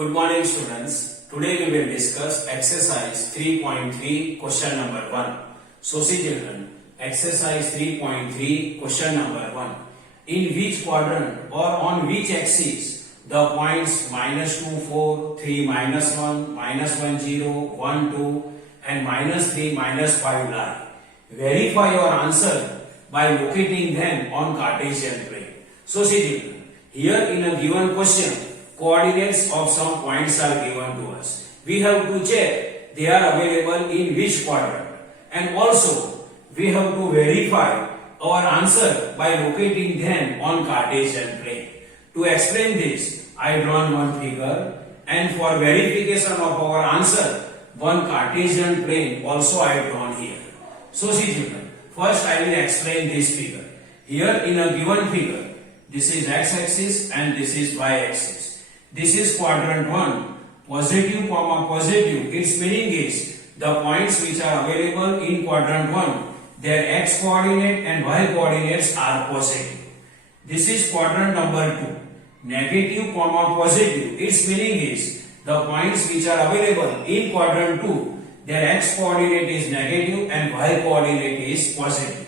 Good morning students. Today we will discuss exercise 3.3 question number 1. So see children, exercise 3.3 question number 1. In which quadrant or on which axis the points minus 2, 4, 3, minus 1, minus 1, 0, 1, 2 and minus 3, minus 5 lie? Verify your answer by locating them on Cartesian plane. So see children, here in a given question, coordinates of some points are given to us. We have to check they are available in which quadrant, and also we have to verify our answer by locating them on Cartesian plane. To explain this, I drawn one figure, and for verification of our answer, one Cartesian plane also I drawn here. So see children, first I will explain this figure. Here in a given figure, this is x-axis and this is y-axis. This is quadrant 1, positive comma positive. Its meaning is the points which are available in quadrant 1, their x coordinate and y coordinates are positive. This is quadrant number 2, negative comma positive. Its meaning is the points which are available in quadrant 2, their x coordinate is negative and y coordinate is positive.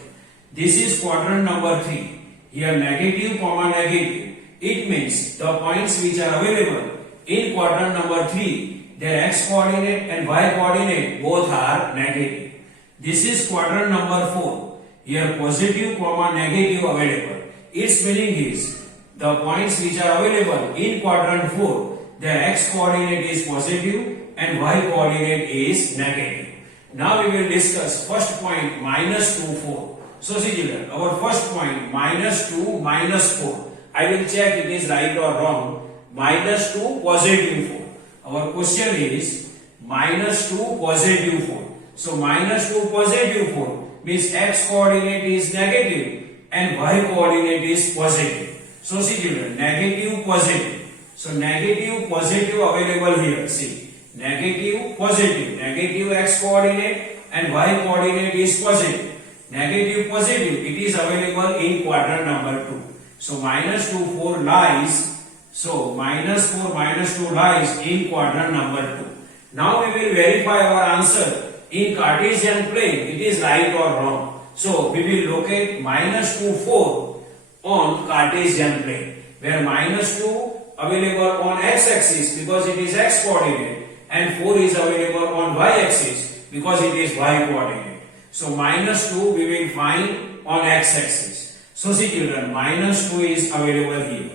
This is quadrant number 3. Here negative comma negative. It means the points which are available in quadrant number 3, their x coordinate and y coordinate both are negative. This is quadrant number 4. Here positive comma negative available. Its meaning is the points which are available in quadrant 4, their x coordinate is positive and y coordinate is negative. Now we will discuss first point minus 2, 4. So see children, our first point minus 2, minus 4. I will check it is right or wrong. Minus 2, positive 4. Our question is minus 2, positive 4. So minus 2, positive 4 means x coordinate is negative and y coordinate is positive. So see children, negative, positive. So negative, positive available here. See, negative, positive. Negative x coordinate and y coordinate is positive. Negative, positive. It is available in quadrant number 2. So minus 2, 4 lies. So minus 4, minus 2 lies in quadrant number 2. Now we will verify our answer in Cartesian plane. It is right or wrong. So we will locate minus 2, 4 on Cartesian plane, where minus 2 available on x-axis because it is x coordinate and 4 is available on y-axis because it is y coordinate. So minus 2 we will find on x-axis. So see children, minus 2 is available here.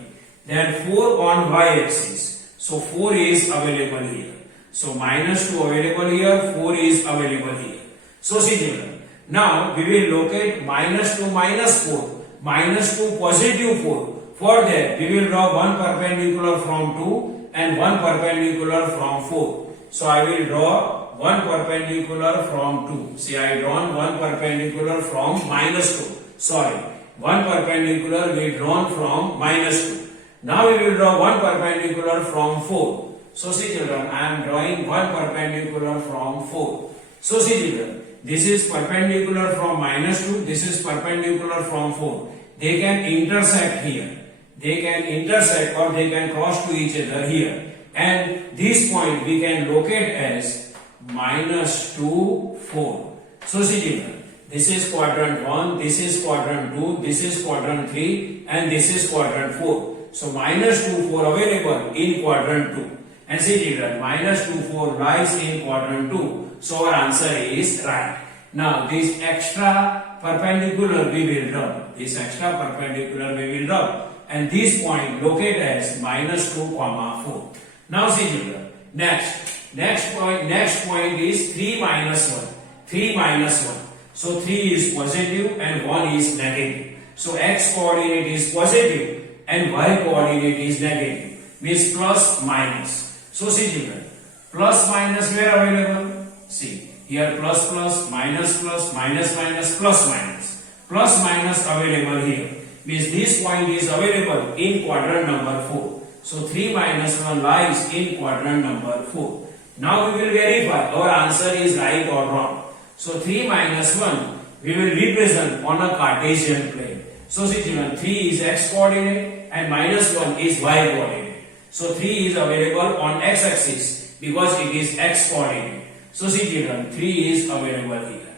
Then 4 on y-axis. So 4 is available here. So minus 2 available here, 4 is available here. So see children, now we will locate minus 2, minus 4. Minus 2, positive 4. For that, we will draw one perpendicular from 2 and one perpendicular from 4. So I will draw one perpendicular from 2. See, I drawn one perpendicular from minus 2. Sorry. One perpendicular we drawn from minus 2. Now we will draw one perpendicular from 4. So see children, I am drawing one perpendicular from 4. So see children, this is perpendicular from minus 2, this is perpendicular from 4. They can intersect here. They can intersect or they can cross to each other here. And this point we can locate as minus 2, 4. So see children, this is quadrant 1, this is quadrant 2, this is quadrant 3 and this is quadrant 4. So minus 2, 4 available in quadrant 2. And see children, minus 2, 4 lies in quadrant 2. So our answer is right. Now this extra perpendicular we will draw. This extra perpendicular we will draw. And this point locate as minus 2, 4. Now see children, next point is 3 minus 1. 3 minus 1. So 3 is positive and 1 is negative. So x coordinate is positive and y coordinate is negative. Means plus minus. So see children, plus minus where available? See, here plus plus, minus plus, minus minus, plus minus. Plus minus available here. Means this point is available in quadrant number 4. So 3 minus 1 lies in quadrant number 4. Now we will verify our answer is right or wrong. So 3 minus 1 we will represent on a Cartesian plane. So see children, 3 is x coordinate and minus 1 is y coordinate. So 3 is available on x-axis because it is x coordinate. So see children, 3 is available here.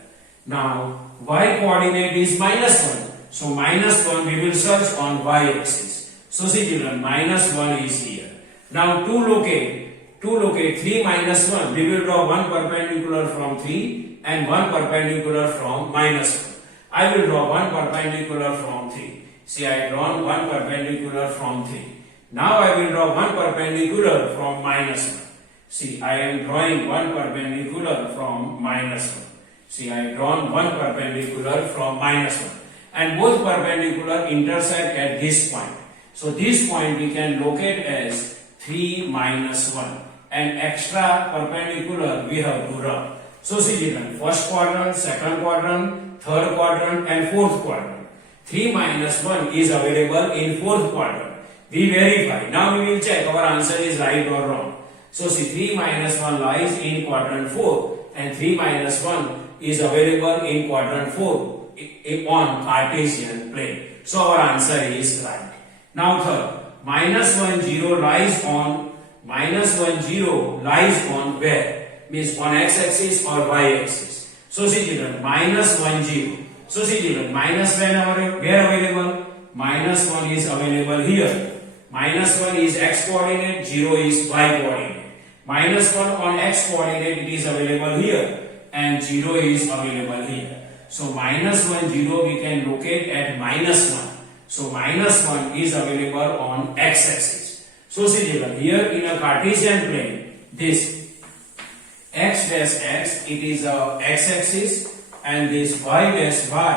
Now y coordinate is -1. So -1 we will search on y-axis. So see children, -1 is here. Now to locate 3 -1, we will draw one perpendicular from 3 and one perpendicular from -1. I will draw one perpendicular from 3. See, I have drawn one perpendicular from 3. Now I will draw one perpendicular from -1. See, I am drawing one perpendicular from -1. See, I have drawn one perpendicular from -1. And both perpendicular intersect at this point. So this point we can locate as 3 -1. And extra perpendicular we have to rub. So see children, first quadrant, second quadrant, third quadrant and fourth quadrant. 3 -1 is available in fourth quadrant. We verify. Now we will check our answer is right or wrong. So see, 3 -1 lies in quadrant 4 and 3 -1 is available in quadrant 4 on Cartesian plane. So our answer is right. Now third, -1 0 lies on where? Means on x-axis or y-axis. So see children, -1 0. So see children, where available? -1 is available here. -1 is x coordinate, 0 is y coordinate. -1 on x coordinate it is available here and 0 is available here. So -1 0 we can locate at -1. So -1 is available on x-axis. So see children, here in a Cartesian plane, this x dash x it is a x-axis and this y dash y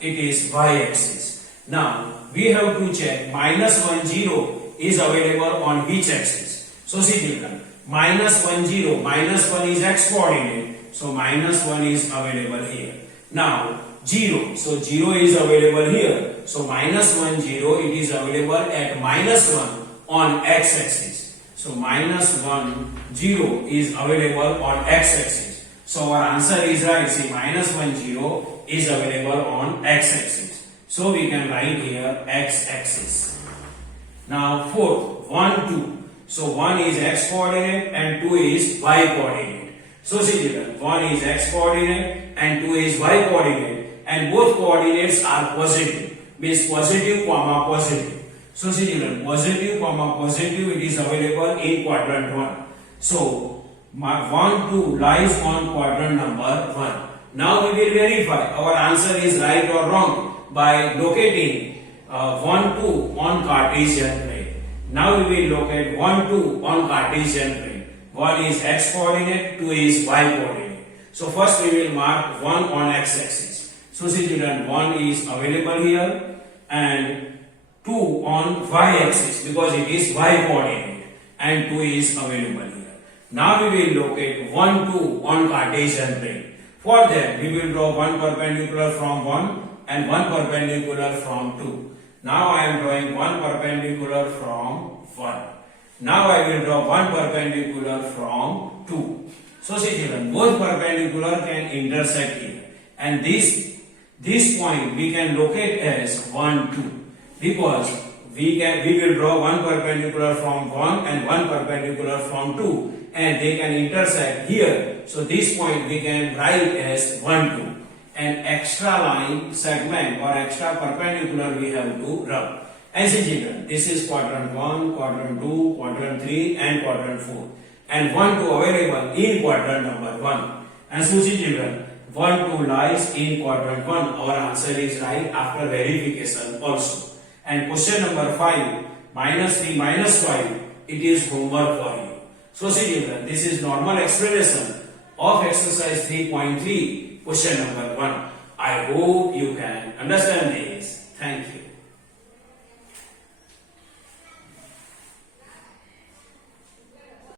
it is y-axis. Now we have to check -1 0 is available on which axis. So see children, -1 0, -1 is x coordinate, so -1 is available here. Now 0, so 0 is available here, so -1 0 it is available at -1 on x-axis. So -1 0 is available on x-axis. So our answer is right. See, -1 0 is available on x-axis. So we can write here x-axis. Now fourth, 1 2. So 1 is x coordinate and 2 is y coordinate. So see children, 1 is x coordinate and 2 is y coordinate and both coordinates are positive. Means positive comma positive. So see children, positive comma positive it is available in quadrant 1. So 1 2 lies on quadrant number 1. Now we will verify our answer is right or wrong by locating 1 2 on Cartesian plane. Now we will locate 1 2 on Cartesian plane. 1 is x coordinate, 2 is y coordinate. So first we will mark 1 on x-axis. So see children, 1 is available here and 2 on y-axis because it is y coordinate and 2 is available here. Now we will locate 1 2 on Cartesian plane. For that we will draw one perpendicular from 1 and one perpendicular from 2. Now I am drawing one perpendicular from 1. Now I will draw one perpendicular from 2. So see children, both perpendicular can intersect here and this point we can locate as 1 2 because we will draw one perpendicular from 1 and one perpendicular from 2 and they can intersect here. So this point we can write as 1 2. An extra line segment or extra perpendicular we have to rub. And see children, this is quadrant 1, quadrant 2, quadrant 3 and quadrant 4. And 1 2 available in quadrant number 1. And so see children, 1 2 lies in quadrant 1. Our answer is right after verification also. And question number 5, -3 -5, it is homework for you. So see children, this is normal explanation of exercise 3.3, question number 1. I hope you can understand this. Thank you.